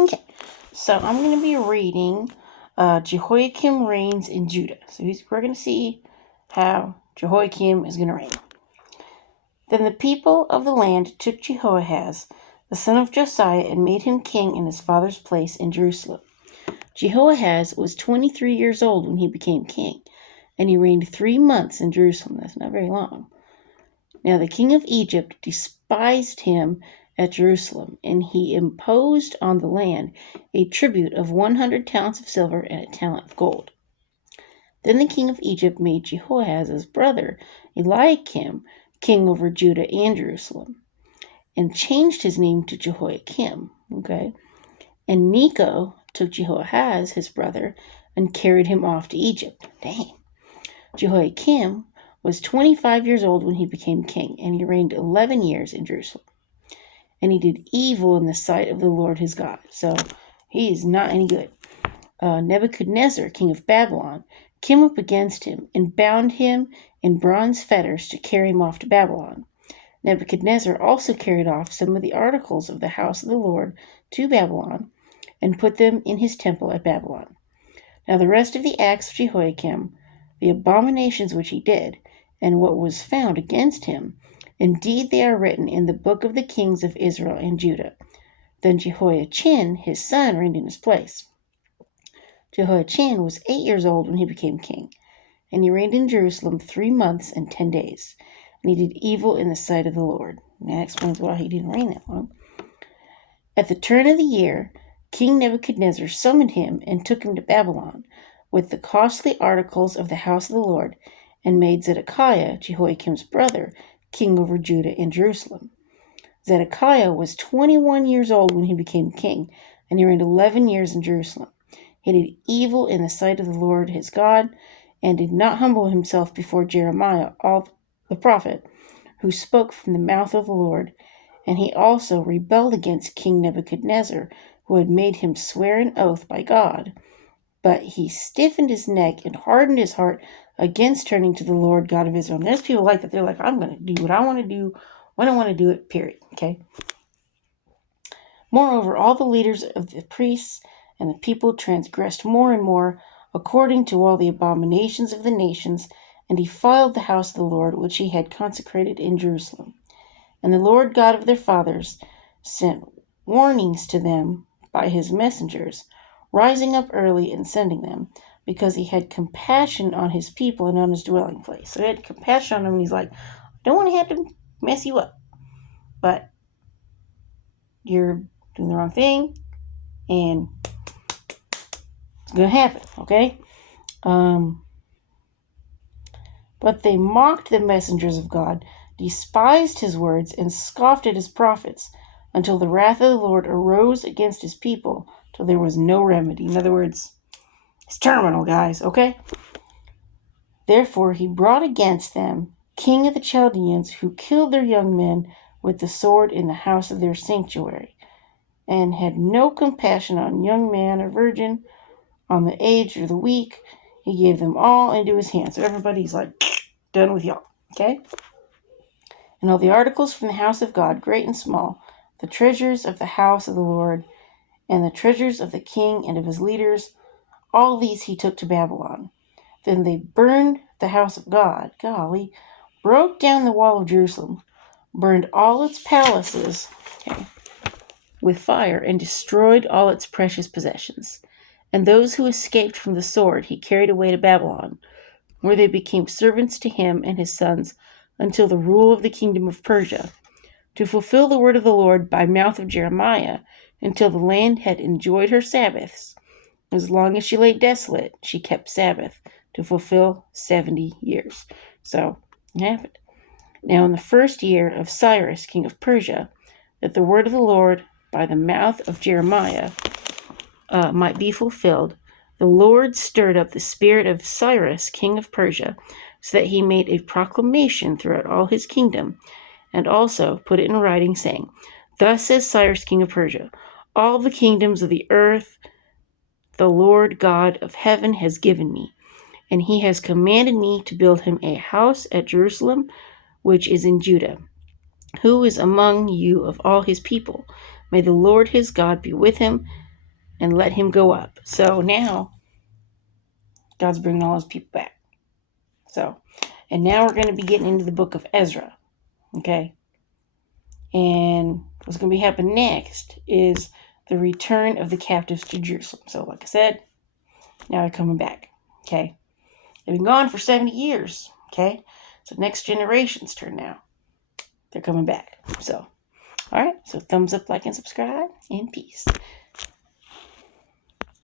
Okay, so I'm going to be reading Jehoiakim reigns in Judah. So we're going to see how Jehoiakim is going to reign. Then the people of the land took Jehoahaz, the son of Josiah, and made him king in his father's place in Jerusalem. Jehoahaz was 23 years old when he became king, and he reigned 3 months in Jerusalem. That's not very long. Now the king of Egypt despised him at Jerusalem, and he imposed on the land a tribute of 100 talents of silver and a talent of gold. Then the king of Egypt made Jehoahaz's brother Eliakim king over Judah and Jerusalem, and changed his name to Jehoiakim. Okay, and Necho took Jehoahaz, his brother, and carried him off to Egypt. Dang. Jehoiakim was 25 years old when he became king, and he reigned 11 years in Jerusalem. And he did evil in the sight of the Lord his God. So he is not any good. Nebuchadnezzar, king of Babylon, came up against him and bound him in bronze fetters to carry him off to Babylon. Nebuchadnezzar also carried off some of the articles of the house of the Lord to Babylon and put them in his temple at Babylon. Now the rest of the acts of Jehoiakim, the abominations which he did, and what was found against him, indeed they are written in the book of the kings of Israel and Judah. Then Jehoiachin, his son, reigned in his place. Jehoiachin was 8 years old when he became king, and he reigned in Jerusalem 3 months and 10 days. And he did evil in the sight of the Lord. And that explains why he didn't reign that long. At the turn of the year, King Nebuchadnezzar summoned him and took him to Babylon with the costly articles of the house of the Lord, and made Zedekiah, Jehoiakim's brother, king over Judah and Jerusalem. Zedekiah was 21 years old when he became king, and he reigned 11 years in Jerusalem. He did evil in the sight of the Lord his God, and did not humble himself before Jeremiah, the prophet, who spoke from the mouth of the Lord. And he also rebelled against King Nebuchadnezzar, who had made him swear an oath by God. But he stiffened his neck and hardened his heart against turning to the Lord God of Israel. And there's people like that. They're like, I'm going to do what I want to do when I want to do it, period. Okay? Moreover, all the leaders of the priests and the people transgressed more and more, according to all the abominations of the nations, and defiled the house of the Lord, which he had consecrated in Jerusalem. And the Lord God of their fathers sent warnings to them by his messengers, rising up early and sending them, because he had compassion on his people and on his dwelling place. So he had compassion on them, and he's like, I don't want to have to mess you up, but you're doing the wrong thing, and it's going to happen, okay? But they mocked the messengers of God, despised his words, and scoffed at his prophets, until the wrath of the Lord arose against his people, till there was no remedy. In other words, it's terminal, guys, okay? Therefore he brought against them king of the Chaldeans, who killed their young men with the sword in the house of their sanctuary, and had no compassion on young man or virgin, on the aged or the weak. He gave them all into his hands. So everybody's like, done with y'all, okay? And all the articles from the house of God, great and small, the treasures of the house of the Lord, and the treasures of the king and of his leaders, all these he took to Babylon. Then they burned the house of God, broke down the wall of Jerusalem, burned all its palaces with fire, and destroyed all its precious possessions. And those who escaped from the sword he carried away to Babylon, where they became servants to him and his sons until the rule of the kingdom of Persia, to fulfill the word of the Lord by mouth of Jeremiah, until the land had enjoyed her Sabbaths. As long as she lay desolate, she kept Sabbath, to fulfill 70 years. So it happened. Now in the first year of Cyrus, king of Persia, that the word of the Lord by the mouth of Jeremiah might be fulfilled, the Lord stirred up the spirit of Cyrus, king of Persia, so that he made a proclamation throughout all his kingdom, and also put it in writing, saying, Thus says Cyrus, king of Persia, all the kingdoms of the earth the Lord God of heaven has given me, and he has commanded me to build him a house at Jerusalem, which is in Judah. Who is among you of all his people? May the Lord his God be with him, and let him go up. So now God's bringing all his people back. So, and now we're going to be getting into the book of Ezra. Okay. And what's going to be happening next is the return of the captives to Jerusalem. So, like I said, now they're coming back. Okay. They've been gone for 70 years. Okay. So, next generation's turn now. They're coming back. So, all right. So, thumbs up, like, and subscribe, and peace.